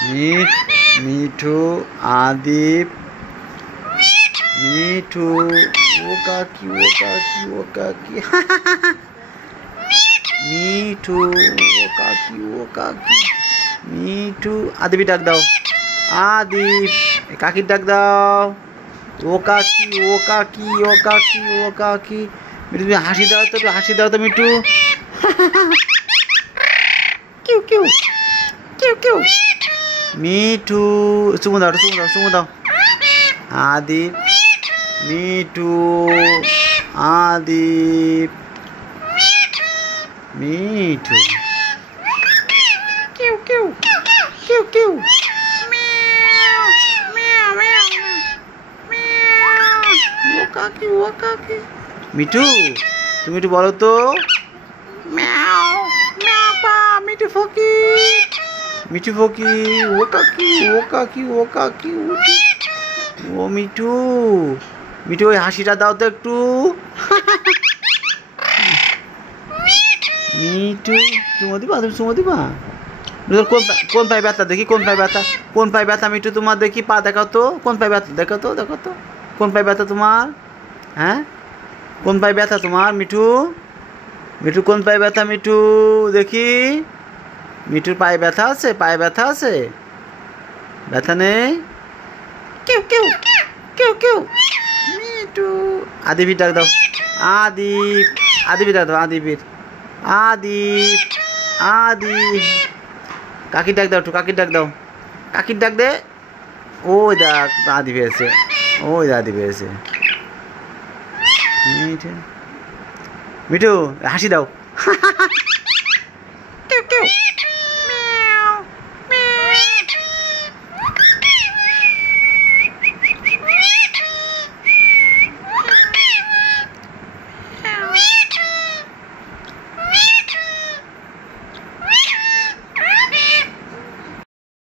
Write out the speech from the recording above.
মিঠু, আদিপ, মিঠু, ও কাকি ও কাকি ও কাকি মিঠু, ও কাকি ও কাকি, মিঠু। আদিপি ডাক দাও, আদিপ। কাকির ডাক দাও, ও কাকি ও কাকি ও কাকি ও কাকি। মিঠু তুমি হাসি দাও তো, হাসি দাও তো মিঠু। কিউ কিউ কিউ কিউ। মিঠু চুমু দাও, চুমু দাও, চুমু দাও। আদিপ, মিঠু, আদিপ, মিঠু। কিউ কিউ কিউ কিউ। ও কাকি ও কাকি। মিঠু তুমি একটু বলো তো। মিঠু ফকি, মিঠু ফকি, ও কাকি ও কাকি ও কাকি। ও মিঠু, মিঠু ওই হাসিটা দাও তো একটু। মিঠু চুমো দিবা, তুমি চুমো দিবা। কোন পায়ে ব্যথা দেখি, কোন পায়ে ব্যথা, কোন পায়ে ব্যথা মিঠু তোমার দেখি, পা দেখাও তো, কোন পায়ে ব্যথা, দেখো তো, দেখো তো, কোন পায়ে ব্যথা তোমার? হ্যাঁ, কোন পায়ে ব্যথা তোমার মিঠু? মিঠু কোন পায়ে ব্যথা মিঠু দেখি? মিঠুর পায়ে ব্যথা আছে, পায়ে ব্যথা আছে? ব্যথা নেই? কেউ কেউ কেউ কেউ। মিঠু আদিবির ডাক দাও, আদিপ, আদিবির ডাক দাও, আদিবির, আদিপ, আদিপ। কাকির ডাক দাও একটু, কাকির ডাক দাও, কাকির ডাক দে। ওই দেখ আদি পেয়েছে, ওই আদি পেয়েছে। মিঠু, মিঠু হাসি দাও।